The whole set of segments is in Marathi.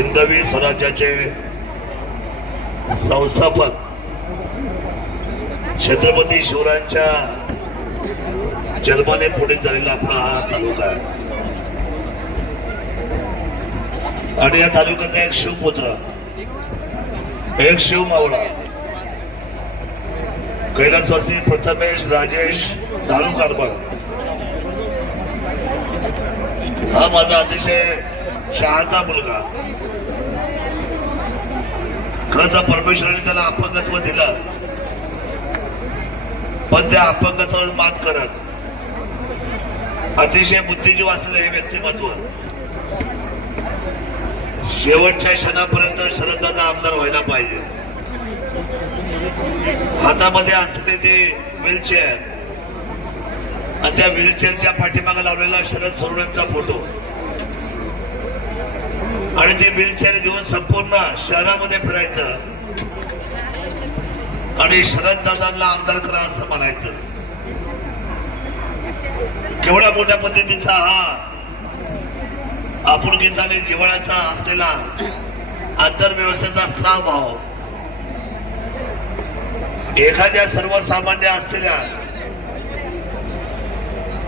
हिंदवी स्वराज्याचे संस्थापक छत्रपती शिवरायांच्या जन्माने पुढे झालेला आपला हा तालुका आहे आणि या तालुक्याचा एक शिवपुत्र, एक शिव मावळा, कैलासवासी प्रथमेश राजेश धारू कारबळ हा माझा अतिशय चाहता मुलगा. खरं तर परमेश्वराने त्याला अपंगत्व दिलं, पण त्या अपंगत्वावर मात करत अतिशय बुद्धिजीव असलेलं हे व्यक्तिमत्व शेवटच्या क्षणापर्यंत शरददादा आमदार व्हायला पाहिजे. हातामध्ये असलेले ते व्हीलचेअर आणि त्या व्हीलचेअरच्या पाठीमागे लावलेला शरद सोनवणेंचा फोटो आणि ते व्हीलचेअर घेऊन संपूर्ण शहरामध्ये फिरायचं आणि शरददादांना आमदार करा असं म्हणायचं. केवढ्या मोठ्या पद्धतीचा हा आपुलकीचा आणि जिव्हाळ्याचा असलेला आंतरव्यवस्थेचा स्त्राव भाव एखाद्या सर्वसामान्य असलेल्या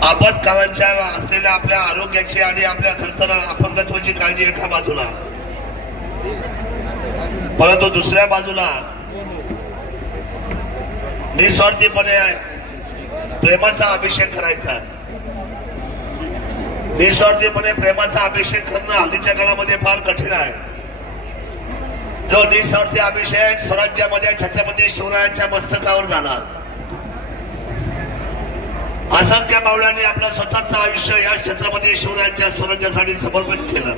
आपत्काळांच्या असलेल्या आपल्या आरोग्याची आणि आपल्या खरतर अपंगत्वाची काळजी एका बाजूला, परंतु दुसऱ्या बाजूला निस्वार्थीपणे प्रेमाचा अभिषेक करायचा. निस्वार्थीपणे प्रेमाचा अभिषेक करणं हल्लीच्या काळामध्ये फार कठीण आहे. जो निस्वार्थी अभिषेक स्वराज्यामध्ये छत्रपती शिवरायांच्या मस्तकावर झाला. असंख्य मावळ्यांनी आपलं स्वतःचं आयुष्य या छत्रपती शिवरायांच्या स्वराज्यासाठी समर्पित केलं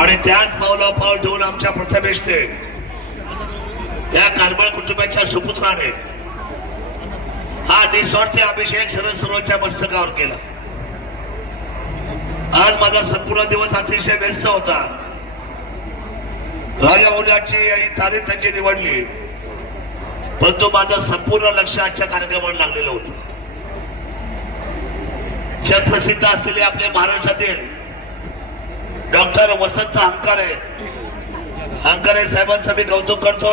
आणि त्याच पावला पाऊल ठेवून आमच्या प्रथमेशने या कारबळ कुटुंबाच्या सुपुत्राने हा निस्वार्थी अभिषेक शरद सरोवरच्या मस्तकावर केला. आज माझा संपूर्ण दिवस अतिशय व्यस्त होता. राजाभाऊची ही तारीख त्यांची निवडली, परंतु माझं संपूर्ण लक्ष आजच्या कार्यक्रमावर लागलेलं होतं. जगप्रसिद्ध असलेले आपले महाराष्ट्रातील डॉक्टर वसंत हंकारे साहेबांचं मी कौतुक करतो.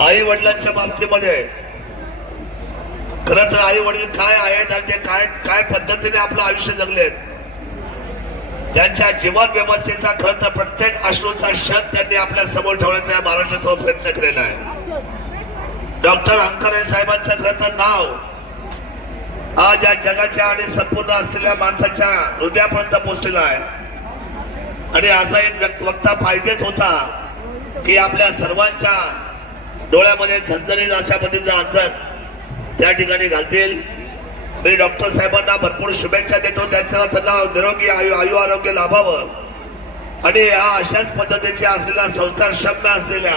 आई वडिलांच्या बाबतीमध्ये खरं तर आई वडील काय आहेत आणि ते काय पद्धतीने आपलं आयुष्य जगलेत, त्यांच्या जीवन व्यवस्थेचा खरं तर प्रत्येक अश्रूचा क्षण त्यांनी आपल्या समोर ठेवण्याचा महाराष्ट्रासमोर प्रयत्न केलेला आहे. डॉक्टर हंकारे साहेबांचं खरं तर नाव आज या जगाच्या आणि संपूर्ण असलेल्या माणसाच्या हृदयापर्यंत पोहोचलेलं आहे आणि असा एक वक्ता पाहिजेच होता की आपल्या सर्वांच्या डोळ्यामध्ये झणझणीत अशा पद्धतीचा अंजन त्या ठिकाणी घालतील. मी डॉक्टर साहेबांना भरपूर शुभेच्छा देतो. त्यांना निरोगी आयु आरोग्य लाभावं आणि या अशाच पद्धतीच्या असलेल्या संस्कार क्षम्य असलेल्या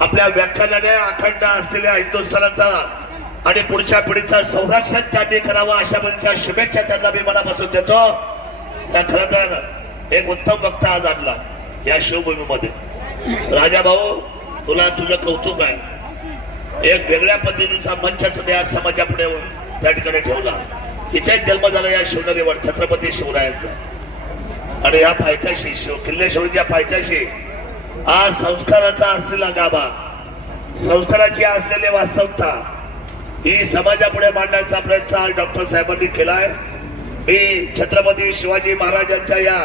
आपल्या व्याख्यानाने अखंड असलेल्या हिंदुस्थानाचा आणि पुढच्या पिढीचा संरक्षण त्यांनी करावं अशा पद्धतीच्या शुभेच्छा त्यांना मी मनापासून देतो. त्या खरं तर एक उत्तम वक्ता आज आणला या शिवभूमीमध्ये. राजा भाऊ, तुला तुझं कौतुक आहे. एक वेगळ्या पद्धतीचा मंच तुम्ही आज समाजापुढे त्या ठिकाणी ठेवला. इथेच जन्म झाला या शिवनेरीवर छत्रपती शिवरायांचा आणि या पायथ्याशी किल्लेश्वरीच्या पायथ्याशी आज संस्काराचा असलेला गाभा, संस्काराची असलेली वास्तवता ही समाजापुढे मांडण्याचा प्रयत्न आज डॉक्टर साहेबांनी केलाय. मी छत्रपती शिवाजी महाराजांच्या या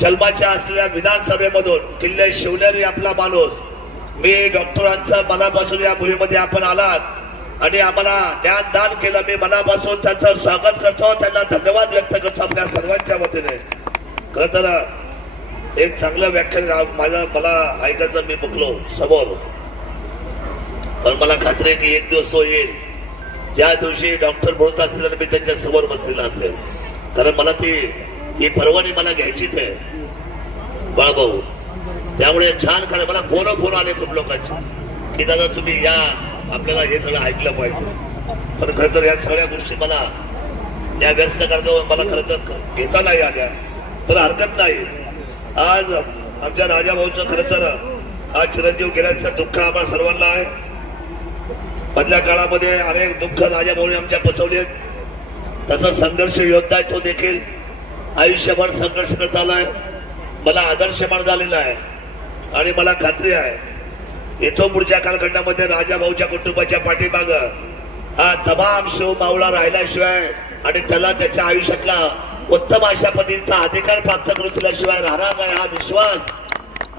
जन्माच्या असलेल्या विधानसभेमधून किल्ले शिवनेरी आपला माणूस, मी डॉक्टरांचं मनापासून या भूमीमध्ये आपण आलात आणि आम्हाला ज्ञान दान केलं. मी मनापासून त्यांचं स्वागत करतो, त्यांना धन्यवाद व्यक्त करतो आपल्या सर्वांच्या वतीने. खरं तर एक चांगलं व्याख्यान मला ऐकायचं मी बघलो समोर, पण मला खात्री आहे की एक दिवस तो येईल ज्या दिवशी डॉक्टर बोलत असतील आणि मी त्यांच्या समोर बसलेला असेल. कारण मला ही परवानगी मला घ्यायचीच आहे बाळाभाऊ. त्यामुळे छान काय मला फोन आले खूप लोकांचे की दादा तुम्ही या, आपल्याला हे सगळं ऐकलं पाहिजे. पण खरं तर या सगळ्या गोष्टी मला या व्यस्त कार्यक्रम मला खरं तर घेता नाही आल्या, पण हरकत नाही. आज आमच्या राजाभाऊचं खरं तर आज चिरंजीव गेल्याचं दुःख आम्हाला सर्वांना आहे. मधल्या काळामध्ये अनेक दुःख राजाभाऊने आमच्या पचवले. तसा संघर्ष योद्धा तो देखील आयुष्यभर संघर्ष करत आलाय, मला आदर्शमान झालेला आहे आणि मला खात्री आहे इथून पुढच्या कालखंडामध्ये राजा भाऊच्या कुटुंबाच्या पाठीमाग हा तमाम शिव मावळा राहिल्याशिवाय आणि त्याला त्याच्या आयुष्यातला उत्तम अशा पद्धतीचा अधिकार प्राप्त करून दिल्याशिवाय राहणार नाही हा विश्वास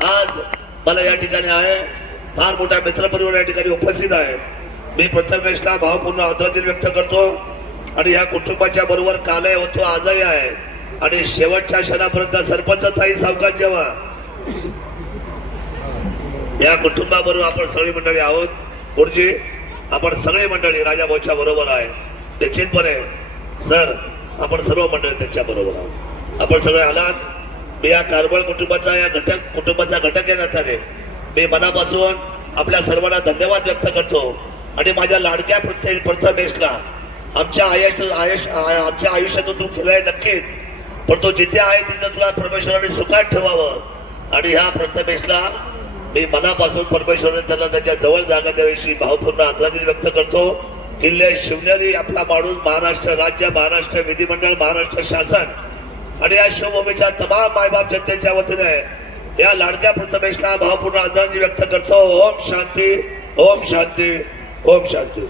आज मला या ठिकाणी आहे. फार मोठा मित्रपरिवार या ठिकाणी उपस्थित आहे. मी प्रथमेशला भावपूर्ण आदरांजली व्यक्त करतो आणि या कुटुंबाच्या बरोबर कालही होतो आजही आहे आणि शेवटच्या क्षणापर्यंत सरपंच ताई सावकाश जेव्हा या कुटुंबाबरोबर आपण सगळी मंडळी आहोत. गुरुजी आपण सगळी मंडळी राजा भाऊच्या बरोबर आहे. निश्चितपणे सर आपण सर्व मंडळी त्यांच्या बरोबर आहोत. आपण सगळे आलात. मी या कारबळ कुटुंबाचा कुटुंबाचा घटक या नात्याने मी मनापासून आपल्या सर्वांना धन्यवाद व्यक्त करतो आणि माझ्या लाडक्या प्रथमेशला आमच्या आयुष्यातून तू केलाय नक्कीच, पण तो जिथे आहे तिथे तुला परमेश्वराने सुखात ठेवावं आणि ह्या प्रथमेशला मी मनापासून परमेश्वराने त्यांना त्याच्या जवळ जागा द्यावीशी भावपूर्ण आदरांजली व्यक्त करतो. किल्ले शिवनेरी आपला माणूस महाराष्ट्र राज्य, महाराष्ट्र विधिमंडळ, महाराष्ट्र शासन आणि या शिवभूमीच्या तमाम मायबाप जनतेच्या वतीने या लाडक्या प्रथमेशला भावपूर्ण आदरांजली व्यक्त करतो. ओम शांती, ओम शांती, ओम शांती.